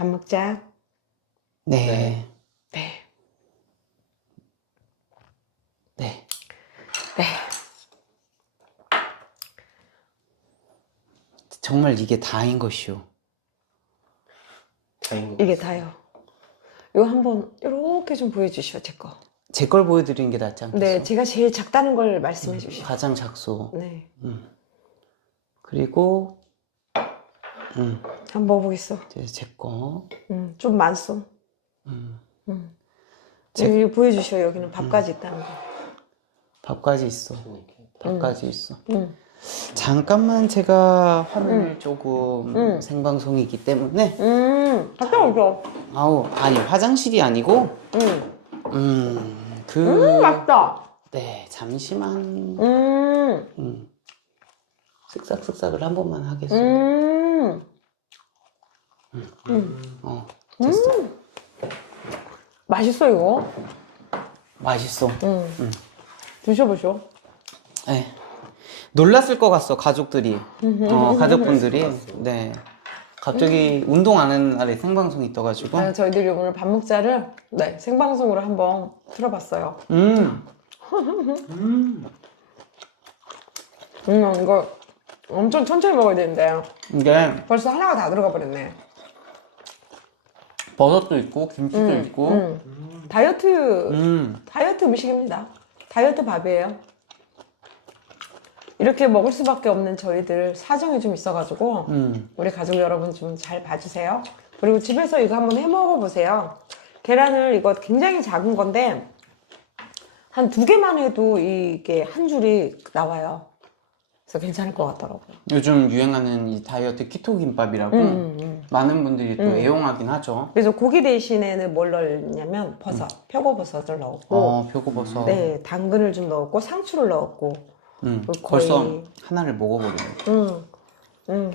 밥 먹자. 네. 네. 네. 네. 정말 이게 다인 것이오. 다인 이게 다요. 이거 한번 이렇게 좀 보여주시오, 제 거. 제 걸 보여드리는 게 낫지 않겠어? 네, 제가 제일 작다는 걸 말씀해 주시오. 가장 작소. 네. 음. 그리고 음, 한번 먹어보겠어. 이제 제 거. 음, 좀 많소. 음. 음. 제- 여기 보여주시오. 여기는 밥까지 있다는 거. 밥까지 있어. 거. 밥까지 있어. 음. 잠깐만 제가 화면을 조금 음. 생방송이기 때문에 음, 갔다 오죠. 아우 아니 화장실이 아니고 음, 음그 음, 맛있다. 네 잠시만 음, 음. 쓱싹쓱싹을 한 번만 하겠어. 음, 음. 어 됐어. 맛있어, 이거. 맛있어. 음. 음. 드셔보시오. 네. 놀랐을 것 같어 가족들이 어, 가족분들이 네 갑자기 운동 안 하는 날에 생방송이 떠가지고 아, 저희들이 오늘 밥 먹자를 네, 생방송으로 한번 틀어봤어요. 음. 음. 음, 이거 엄청 천천히 먹어야 되는데 이게 벌써 하나가 다 들어가 버렸네. 버섯도 있고 김치도 음, 있고 음. 다이어트 음. 다이어트 음식입니다. 다이어트 밥이에요. 이렇게 먹을 수밖에 없는 저희들 사정이 좀 있어가지고 음. 우리 가족 여러분 좀 잘 봐주세요. 그리고 집에서 이거 한번 해 먹어보세요. 계란을 이거 굉장히 작은 건데 한 두 개만 해도 이게 한 줄이 나와요. 그래서 괜찮을 것 같더라고요. 요즘 유행하는 이 다이어트 키토 김밥이라고 음, 음, 음. 많은 분들이 또 음. 애용하긴 하죠. 그래서 고기 대신에는 뭘 넣냐면 버섯, 표고버섯을 넣었고 어, 표고버섯. 네, 당근을 좀 넣었고 상추를 넣었고 음, 거의- 벌써 하나를 먹어버리네. 음, 음,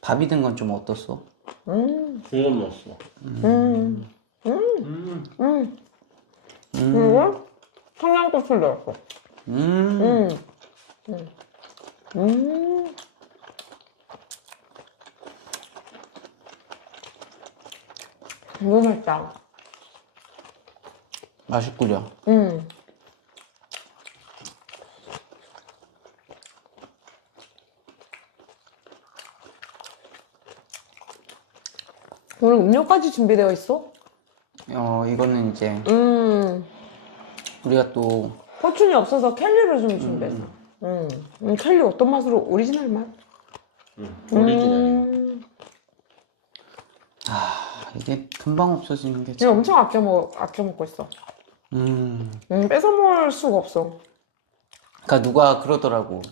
밥이 든건좀 어떻소? 음, 중간 넣었어. 음, 음. 음. 음, 그리고 청양고추를 넣었고 음, 음, 음, 음. 너무 맛있다. 맛있구려. 음. 오늘 음료까지 준비되어 있어? 어, 이거는 이제 음, 우리가 또 포춘이 없어서 캘리를 좀 준비했어. 음, 음, 캘리 어떤 맛으로? 오리지널 맛? 음. 오리지널. 음, 아, 이게 금방 없어지는 게 이거 참. 엄청 아껴 먹, 아껴 먹고 있어. 음. 음, 뺏어 먹을 수가 없어. 그러니까 누가 그러더라고.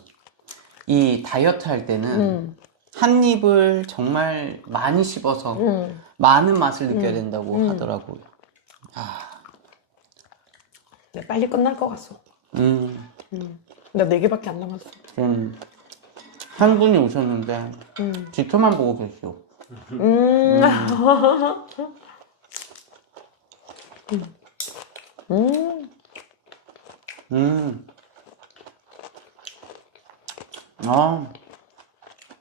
이 다이어트 할 때는 음, 한 입을 정말 많이 씹어서 음. 많은 맛을 느껴야 음. 된다고 음. 하더라고요. 아, 네, 빨리 끝날 것 같소. 음, 음. 나 네 개밖에 안 남았어. 좀, 한 분이 오셨는데, 음. 지켜만 보고 계시오. 음. 음. 음. 아,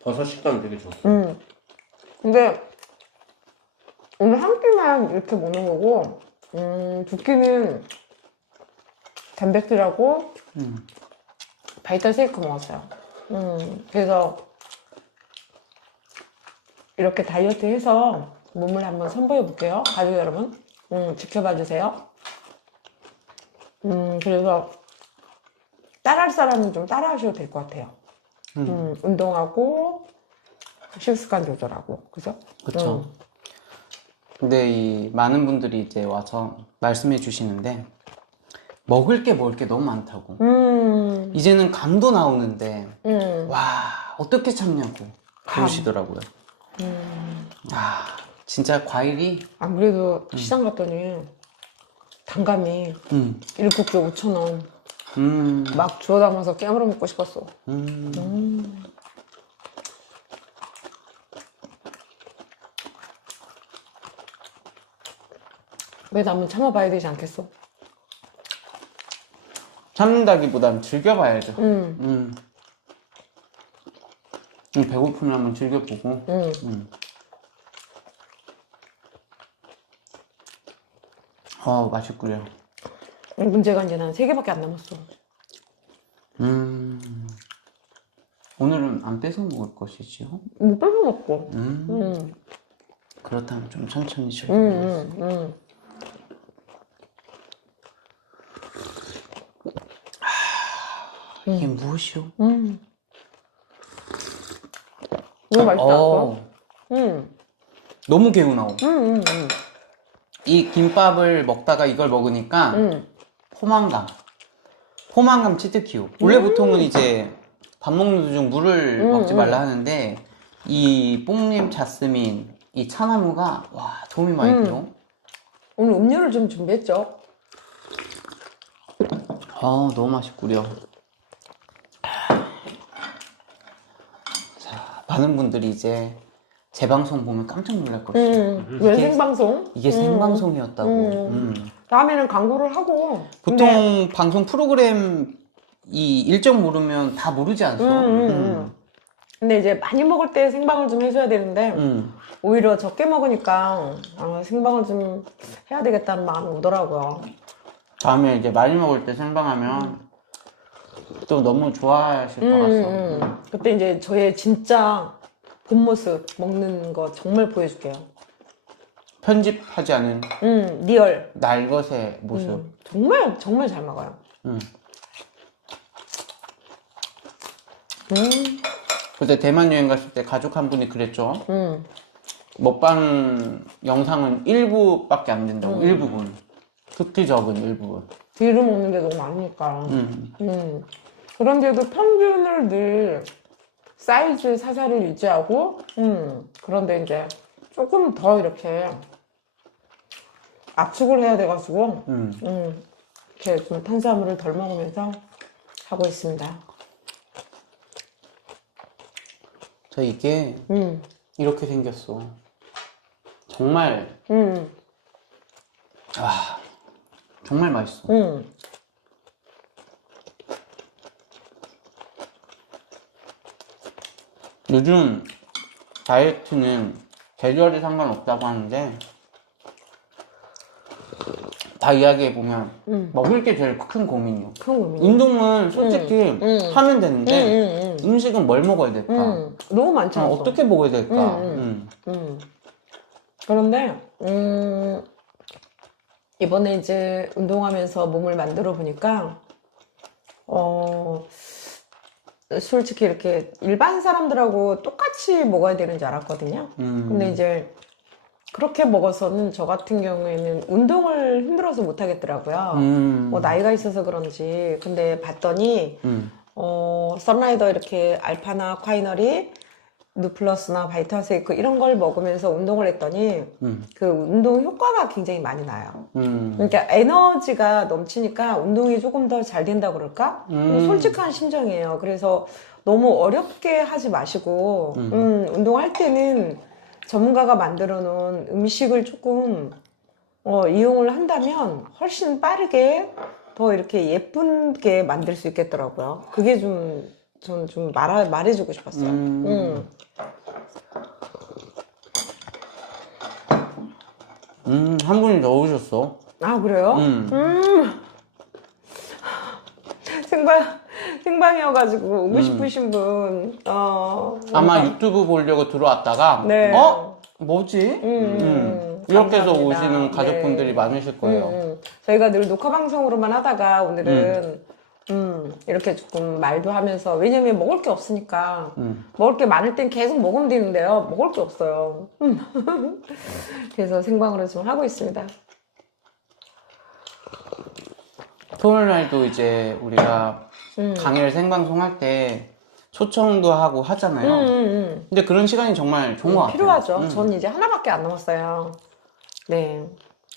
버섯 식감 되게 좋아. 음. 근데 오늘 한 끼만 이렇게 먹는 거고, 음, 두 끼는 단백질하고 음. 바이탈 쉐이크 먹었어요. 음, 그래서 이렇게 다이어트 해서 몸을 한번 선보여 볼게요. 가족 여러분. 음, 지켜봐 주세요. 음, 그래서 따라할 사람은 좀 따라 하셔도 될 것 같아요. 음. 음, 운동하고 식습관 조절하고. 그죠? 그쵸. 근데 이 많은 분들이 이제 와서 말씀해 주시는데, 먹을 게 먹을 게 너무 많다고. 음, 이제는 감도 나오는데, 음, 와, 어떻게 참냐고. 감. 그러시더라고요. 음. 아, 진짜 과일이, 안 그래도 시장 갔더니 단감이 음, 7개 5천 원. 음, 막 주워 담아서 깨물어 먹고 싶었어. 음. 음. 왜 남은 참아봐야 되지 않겠어? 참는다기보다는 즐겨봐야죠. 음. 음. 음. 배고프면 한번 즐겨보고. 음. 음. 어, 맛있구려. 문제가 이제 난 세 개밖에 안 남았어. 음. 오늘은 안 뺏어 먹을 것이지요? 어? 못 뺏어 먹고. 음. 음. 그렇다면 좀 천천히 즐겨보겠습니다. 음, 음. 음. 이게 무엇이오? 음. 너무 맛있다. 어, 음, 너무 개운하고. 음, 음, 음. 이 김밥을 먹다가 이걸 먹으니까 음. 포만감. 포만감 치트키오. 원래 보통은 이제 밥 먹는 도중 물을 음, 먹지 음. 말라 하는데 이 뽕님 자스민 이 차나무가 와 도움이 많이 음. 돼요. 오늘 음료를 좀 준비했죠. 아 너무 맛있구려. 자 많은 분들이 이제 제 방송 보면 깜짝 놀랄 것이죠. 음, 왜 이게- 생방송? 이게 음. 생방송이었다고. 음. 음. 다음에는 광고를 하고. 보통 근데- 방송 프로그램 이 일정 모르면 다 모르지 않소? 음, 음, 음. 근데 이제 많이 먹을 때 생방을 좀 해줘야 되는데 음. 오히려 적게 먹으니까 아, 생방을 좀 해야 되겠다는 마음이 오더라고요. 다음에 이제 많이 먹을 때 생방하면 또 너무 좋아하실 것 음, 같소. 음. 그때 이제 저의 진짜 본 모습 먹는 거 정말 보여줄게요. 편집하지 않은 음, 리얼. 날것의 모습. 음, 정말 정말 잘 먹어요. 음. 음, 그때 대만 여행 갔을 때 가족 한 분이 그랬죠. 음, 먹방 영상은 일부밖에 안 된다고. 일부분. 특히 적은 일부분. 뒤로 먹는 게 너무 많으니까. 음. 음. 그런데도 평균을 늘 사이즈 사사를 유지하고, 음. 그런데 이제 조금 더 이렇게 압축을 해야 돼가지고, 음. 음. 이렇게 좀 탄수화물을 덜 먹으면서 하고 있습니다. 저 이게 음. 이렇게 생겼어. 정말, 음. 아, 정말 맛있어. 음. 요즘 다이어트는 계절이 상관없다고 하는데 다 이야기해 보면 음. 먹을 게 제일 큰 고민이요. 큰 고민이야. 운동은 솔직히 음. 하면 음, 되는데 음, 음, 식은뭘 먹어야 될까? 음. 음. 너무 많지 어? 어떻게 먹어야 될까? 음, 음. 음. 그런데 음, 이번에 이제 운동하면서 몸을 만들어 보니까 어 솔직히 이렇게 일반 사람들하고 똑같이 먹어야 되는 줄 알았거든요. 음. 근데 이제 그렇게 먹어서는 저 같은 경우에는 운동을 힘들어서 못 하겠더라고요. 음. 뭐 나이가 있어서 그런지 근데 봤더니 음. 어, 썬라이더 이렇게 알파나 콰이너리, 누플러스나 바이터세이크 이런 걸 먹으면서 운동을 했더니 음. 그 운동 효과가 굉장히 많이 나요. 음. 그러니까 에너지가 넘치니까 운동이 조금 더 잘 된다 그럴까? 음. 솔직한 심정이에요. 그래서 너무 어렵게 하지 마시고 음. 음, 운동할 때는 전문가가 만들어 놓은 음식을 조금 어, 이용을 한다면 훨씬 빠르게 더 이렇게 예쁘게 만들 수 있겠더라고요. 그게 좀, 전좀 말하, 말해주고 싶었어요. 음. 음. 음, 한 분이 넣으셨어. 아, 그래요? 음. 음. 생방, 생방이어가지고 오고 싶으신 분, 어. 아마 뭔가- 유튜브 보려고 들어왔다가 네. 어? 뭐지? 음, 음. 이렇게 해서 감사합니다. 오시는 가족분들이 네. 많으실 거예요. 음, 음. 저희가 늘 녹화 방송으로만 하다가 오늘은 음, 이렇게 조금 말도 하면서 왜냐면 먹을 게 없으니까 음. 먹을 게 많을 땐 계속 먹으면 되는데요 먹을 게 없어요 음. 그래서 생방으로 좀 하고 있습니다 토요일 날도 이제 우리가 음. 강의를 생방송 할 때 초청도 하고 음, 하잖아요. 음, 음. 근데 그런 시간이 정말 좋은 것 음, 같아요. 필요하죠 음. 전 이제 하나밖에 안 남았어요 네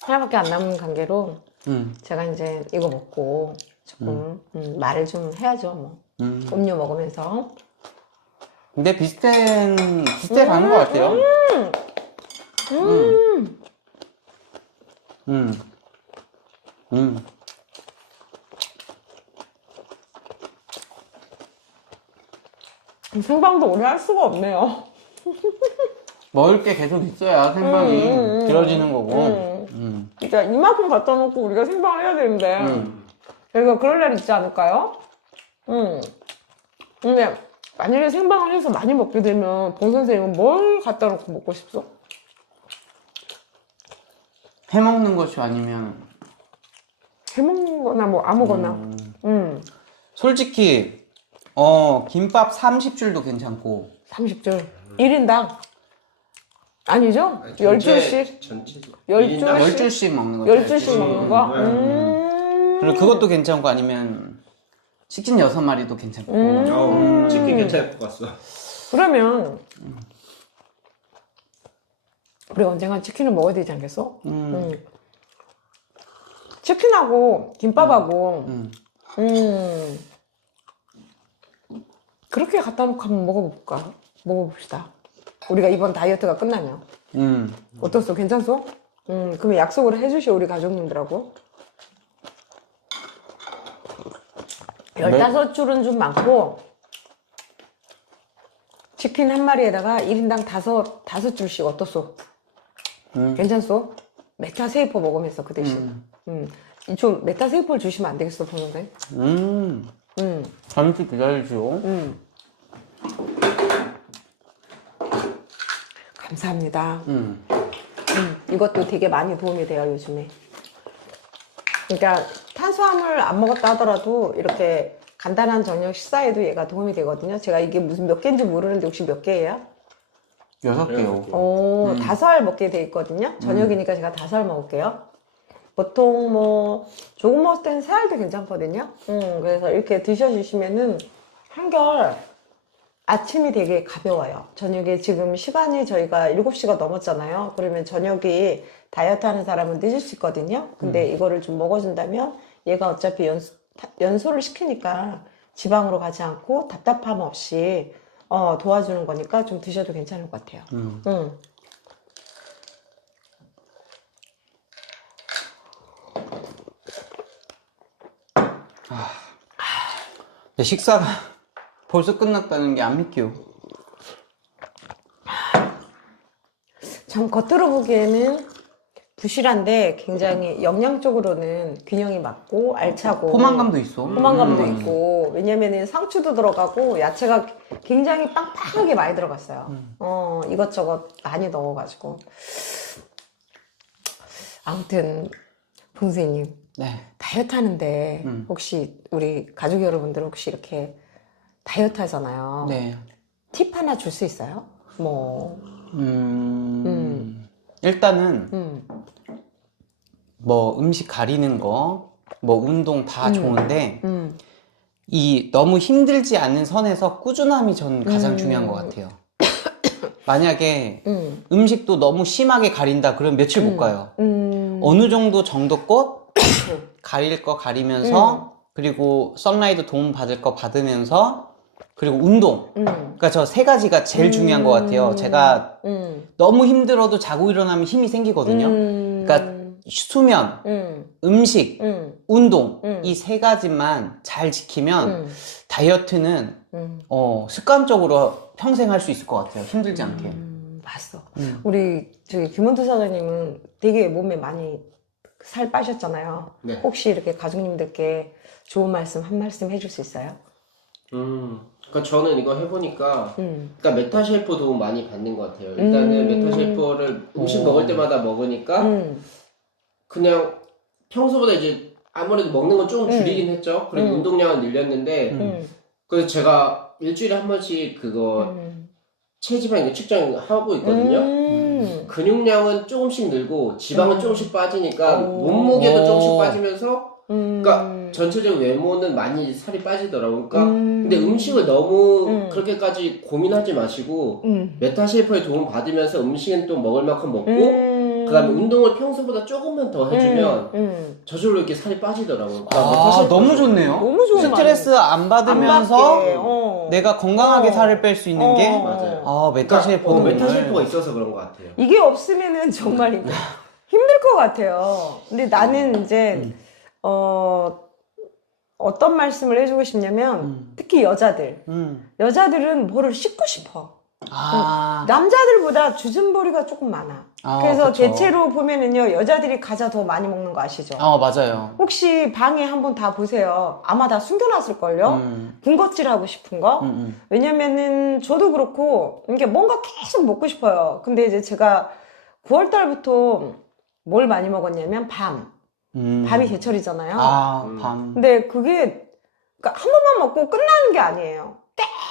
하나밖에 안 남은 관계로 음. 제가 이제 이거 먹고 조금 음, 말을 좀 해야죠 뭐 음. 음료 먹으면서 근데 비슷한 비슷해 가는 것 같아요. 음. 음. 음. 생방도 오래 할 수가 없네요. 먹을 게 계속 있어야 생방이 음, 음, 음. 길어지는 거고. 음. 음. 그러니까 이만큼 갖다 놓고 우리가 생방을 해야 되는데 음. 그래서 그럴 날 있지 않을까요? 음. 근데 만약에 생방을 해서 많이 먹게 되면 봉 선생님은 뭘 갖다 놓고 먹고 싶어? 해 먹는 것이 아니면 해먹는 거나 뭐 아무거나 음, 음. 솔직히 어 김밥 30줄도 괜찮고 30줄 1인당 아니죠? 12씩? 전체 열두 일인당 줄? 10줄씩 먹는 거 12씩 먹는 거? 음. 음. 그리고 그것도 괜찮고 아니면 치킨 6마리도 괜찮고 음. 어, 치킨 괜찮을 것 같어. 그러면 우리 언젠간 치킨을 먹어야 되지 않겠어? 음, 음. 치킨하고 김밥하고 음. 음. 그렇게 갖다 놓고 한번 먹어볼까? 먹어봅시다. 우리가 이번 다이어트가 끝나면. 음. 어떻소? 괜찮소? 음, 그러면 약속을 해주시오, 우리 가족님들하고. 15줄은 좀 많고, 치킨 한 마리에다가 1인당 다섯, 다섯 줄씩 어떻소? 음. 괜찮소? 메타세이퍼 먹으면서 그 대신. 음. 음. 좀 메타세이퍼를 주시면 안 되겠어, 보는데? 음. 음, 잠시 기다리시오 음. 감사합니다. 음. 음, 이것도 되게 많이 도움이 돼요, 요즘에. 그러니까 탄수화물 안 먹었다 하더라도 이렇게 간단한 저녁 식사에도 얘가 도움이 되거든요. 제가 이게 무슨 몇 개인지 모르는데 혹시 몇 개예요? 여섯 개요 오, 음. 다섯 알 먹게 돼 있거든요. 저녁이니까 제가 다섯 알 먹을게요. 보통 뭐 조금 먹을 때는 세 알도 괜찮거든요. 음, 그래서 이렇게 드셔주시면은 한결 아침이 되게 가벼워요. 저녁에 지금 시간이 저희가 7시가 넘었잖아요. 그러면 저녁이 다이어트 하는 사람은 늦을 수 있거든요. 근데 이거를 좀 먹어준다면 얘가 어차피 연소, 연소를 시키니까 지방으로 가지 않고 답답함 없이 어, 도와주는 거니까 좀 드셔도 괜찮을 것 같아요. 음. 응. 내 식사가 벌써 끝났다는 게 안 믿겨 참 겉으로 보기에는 부실한데 굉장히 영양적으로는 균형이 맞고 알차고 포만감도 있어 포만감도 음. 있고 왜냐면은 상추도 들어가고 야채가 굉장히 빵빵하게 많이 들어갔어요. 음. 어 이것저것 많이 넣어가지고 아무튼 봉수님 네 다이어트 하는데 음. 혹시 우리 가족 여러분들 혹시 이렇게 다이어트 하잖아요. 네. 팁 하나 줄 수 있어요? 뭐 음, 음. 일단은 음. 뭐 음식 가리는 거, 뭐 운동 다 음. 좋은데 음. 이 너무 힘들지 않은 선에서 꾸준함이 전 가장 음. 중요한 것 같아요. 만약에 음. 음식도 너무 심하게 가린다 그러면 며칠 못 음. 가요. 음. 어느 정도 정도껏 가릴 거 가리면서 음. 그리고 선라이드 도움 받을 거 받으면서 그리고 운동. 음. 그러니까 저 세 가지가 제일 중요한 것 같아요. 음. 제가 음. 너무 힘들어도 자고 일어나면 힘이 생기거든요. 음. 그러니까 수면, 음. 음식, 음. 운동 음. 이세 가지만 잘 지키면 음. 다이어트는 음. 어, 습관적으로 평생 할 수 있을 것 같아요. 힘들지 않게. 음. 봤어. 음. 우리 저기 김원태 사장님은 되게 몸에 많이 살 빠셨잖아요. 네. 혹시 이렇게 가족님들께 좋은 말씀 한 말씀 해줄 수 있어요? 음. 그러니까 저는 이거 해보니까 음. 그러니까 메타쉐이퍼 도움 많이 받는 것 같아요. 일단은 음. 메타쉐이퍼를 음식 오. 먹을 때마다 먹으니까 음. 그냥 평소보다 이제 아무래도 먹는 건 조금 음. 줄이긴 했죠. 그리고 음. 운동량은 늘렸는데 음. 음. 그래서 제가 일주일에 한 번씩 그거 음. 체지방 측정하고 있거든요. 음. 근육량은 조금씩 늘고 지방은 음. 조금씩 빠지니까 오. 몸무게도 조금씩 오. 빠지면서 음. 그러니까 전체적 외모는 많이 살이 빠지더라고요. 그러니까 음. 근데 음식을 너무 음. 그렇게까지 고민하지 마시고 음. 메타쉐이퍼의 도움 받으면서 음식은 또 먹을 만큼 먹고 음. 그다음에 운동을 평소보다 조금만 더 해주면 음. 음. 저절로 이렇게 살이 빠지더라고요. 그러니까 아, 메타쉐이퍼 너무 좋네요. 너무 좋은 스트레스 안안 받으면서 받게, 어. 내가 건강하게 어. 살을 뺄 수 있는 게 어. 맞아요. 아, 메타쉐이퍼 어, 도움을. 메타쉐이퍼가 있어서 그런 것 같아요. 이게 없으면은 정말 힘- 힘들 것 같아요. 근데 나는 이제 음. 어 어떤 말씀을 해주고 싶냐면 음. 특히 여자들 음. 여자들은 뭐를 씻고 싶어. 아, 남자들보다 주전부리가 조금 많아. 아, 그래서 그쵸. 대체로 보면은요, 여자들이 과자 더 많이 먹는 거 아시죠? 어, 맞아요. 혹시 방에 한번 다 보세요. 아마 다 숨겨놨을 걸요? 음, 군것질 하고 싶은 거? 음, 음. 왜냐면은 저도 그렇고, 이게 뭔가 계속 먹고 싶어요. 근데 이제 제가 9월 달부터 뭘 많이 먹었냐면 밤. 음. 밤이 제철이잖아요. 아, 음. 밤. 근데 그게 그러니까 한 번만 먹고 끝나는 게 아니에요.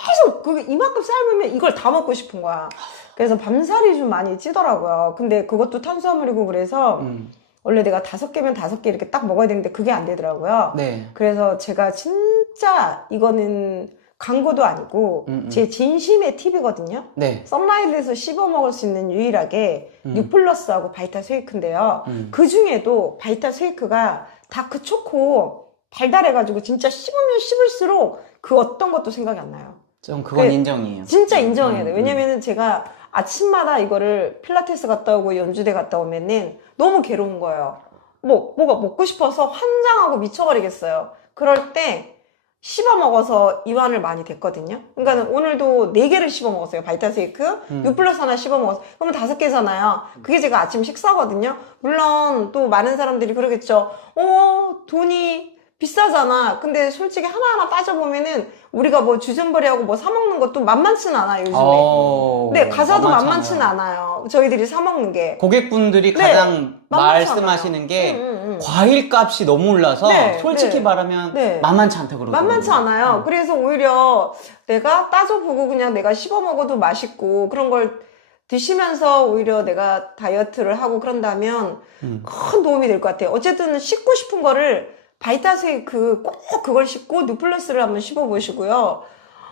계속 그게 이만큼 삶으면 이걸 다 먹고 싶은 거야. 그래서 밤살이 좀 많이 찌더라고요. 근데 그것도 탄수화물이고 그래서 음. 원래 내가 다섯 개면 다섯 개 이렇게 딱 먹어야 되는데 그게 안 되더라고요. 네. 그래서 제가 진짜 이거는 광고도 아니고 음, 음. 제 진심의 팁이거든요. 네. 썬라이드에서 씹어 먹을 수 있는 유일하게 음. 뉴플러스하고 바이타 쉐이크인데요. 음. 그 중에도 바이타 쉐이크가 다크 초코 달달해가지고 진짜 씹으면 씹을수록 그 어떤 것도 생각이 안 나요. 좀 그건 그- 인정이에요. 진짜 인정해야 돼. 음, 왜냐면은 제가 아침마다 이거를 필라테스 갔다 오고 연주대 갔다 오면은 너무 괴로운 거예요. 뭐, 뭐가 먹고 싶어서 환장하고 미쳐버리겠어요. 그럴 때 씹어 먹어서 이완을 많이 됐거든요. 그러니까 오늘도 네개를 씹어 먹었어요. 바이타 쉐이크. 음. 유플러스 하나 씹어 먹었어요. 그러면 다섯 개잖아요. 그게 제가 아침 식사거든요. 물론 또 많은 사람들이 그러겠죠. 어, 돈이 비싸잖아. 근데 솔직히 하나하나 따져보면은 우리가 뭐 주전부리하고 뭐 사먹는 것도 만만치는 않아요, 요즘에. 어, 네, 가사도 만만치 만만치는 않아요. 저희들이 사먹는 게. 고객분들이 네, 가장 만만치 말씀하시는 게 응, 응, 응. 과일 값이 너무 올라서 네, 솔직히 네. 말하면 네. 만만치 않다 그러더라고요. 만만치 않아요. 그래서 오히려 내가 따져보고 그냥 내가 씹어 먹어도 맛있고 그런 걸 드시면서 오히려 내가 다이어트를 하고 그런다면 음. 큰 도움이 될 것 같아요. 어쨌든 씹고 싶은 거를 바이타쉐이크 꼭 그걸 씹고 뉴플러스를 한번 씹어보시고요.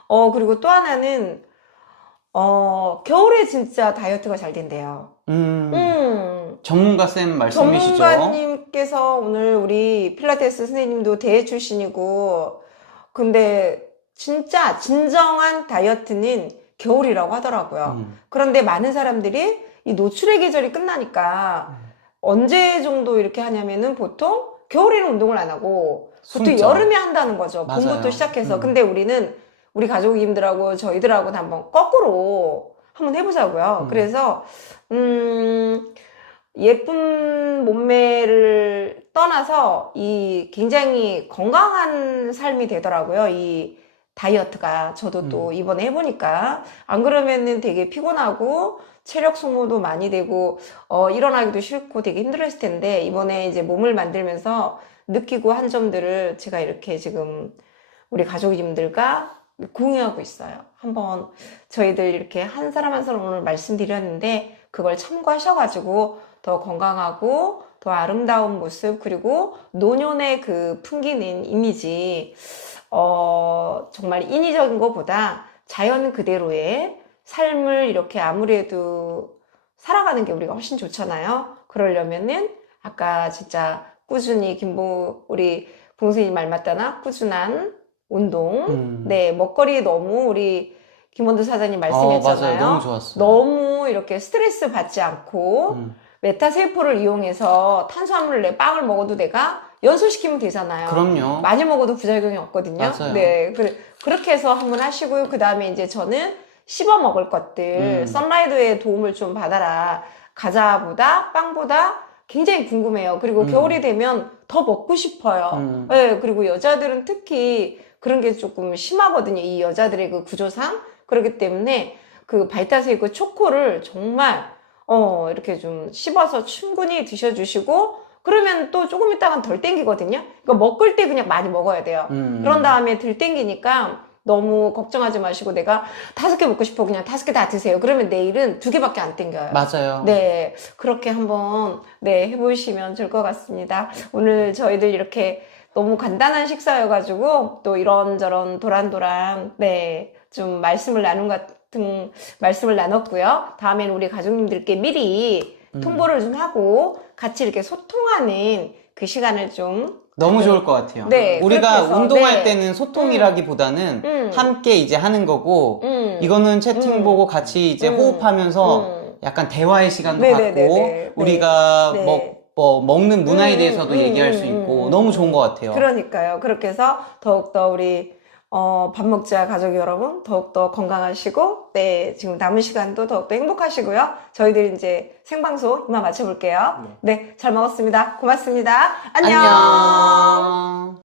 어, 그리고 또 하나는, 어, 겨울에 진짜 다이어트가 잘 된대요. 음, 음. 전문가 쌤 말씀이시죠? 전문가님께서 오늘 우리 필라테스 선생님도 대회 출신이고, 근데 진짜 진정한 다이어트는 겨울이라고 하더라고요. 음. 그런데 많은 사람들이 이 노출의 계절이 끝나니까 언제 정도 이렇게 하냐면은 보통 겨울에는 운동을 안 하고 보통 숨죠. 여름에 한다는 거죠. 맞아요. 봄부터 시작해서. 음. 근데 우리는 우리 가족님들하고 저희들하고는 한번 거꾸로 한번 해보자고요. 음. 그래서 음 예쁜 몸매를 떠나서 이 굉장히 건강한 삶이 되더라고요. 이 다이어트가 저도 또 음. 이번에 해보니까 안 그러면은 되게 피곤하고 체력 소모도 많이 되고 어 일어나기도 싫고 되게 힘들었을 텐데 이번에 이제 몸을 만들면서 느끼고 한 점들을 제가 이렇게 지금 우리 가족님들과 공유하고 있어요. 한번 저희들 이렇게 한 사람 한 사람 오늘 말씀드렸는데 그걸 참고하셔가지고 더 건강하고 더 아름다운 모습 그리고 노년의 그 풍기는 이미지 어 정말 인위적인 것보다 자연 그대로의 삶을 이렇게 아무래도 살아가는 게 우리가 훨씬 좋잖아요. 그러려면은 아까 진짜 꾸준히 김보 우리 봉순이 말 맞다나 꾸준한 운동. 음. 네 먹거리 너무 우리 김원두 사장님 어, 말씀했잖아요. 맞아요. 너무 좋았어요. 너무 이렇게 스트레스 받지 않고 음. 메타세이프를 이용해서 탄수화물을 내 빵을 먹어도 내가 연소시키면 되잖아요. 그럼요. 많이 먹어도 부작용이 없거든요. 맞아요. 네, 그래, 그렇게 해서 한번 하시고요. 그 다음에 이제 저는 씹어 먹을 것들, 음. 썬라이드의 도움을 좀 받아라. 과자보다 빵보다 굉장히 궁금해요. 그리고 음. 겨울이 되면 더 먹고 싶어요. 음. 네, 그리고 여자들은 특히 그런 게 조금 심하거든요. 이 여자들의 그 구조상. 그렇기 때문에 그 바이타세이크 초코를 정말 어, 이렇게 좀 씹어서 충분히 드셔주시고, 그러면 또 조금 있다간 덜 땡기거든요? 그러니까 먹을 때 그냥 많이 먹어야 돼요. 음. 그런 다음에 덜 땡기니까 너무 걱정하지 마시고 내가 다섯 개 먹고 싶어. 그냥 다섯 개 다 드세요. 그러면 내일은 두 개밖에 안 땡겨요. 맞아요. 네, 그렇게 한번 네 해보시면 좋을 것 같습니다. 오늘 저희들 이렇게 너무 간단한 식사여가지고 또 이런저런 도란도란 네 좀 말씀을 나눈 것 같은 말씀을 나눴고요. 다음에는 우리 가족님들께 미리 음. 통보를 좀 하고 같이 이렇게 소통하는 그 시간을 좀 너무 네. 좋을 것 같아요. 네, 그렇게 우리가 해서, 운동할 네. 때는 소통이라기보다는 음. 함께 이제 하는 거고 음. 이거는 채팅 음. 보고 같이 이제 음. 호흡하면서 음. 약간 대화의 시간도 네네네네. 갖고 네. 우리가 네. 먹, 뭐 먹는 문화에 음, 대해서도 음, 얘기할 음, 수 음, 있고 음, 너무 음. 좋은 것 같아요. 그러니까요. 그렇게 해서 더욱더 우리 어, 밥 먹자 가족 여러분 더욱더 건강하시고 네 지금 남은 시간도 더욱더 행복하시고요. 저희들이 이제 생방송 이만 마쳐볼게요. 네 잘 먹었습니다. 고맙습니다. 안녕. 안녕.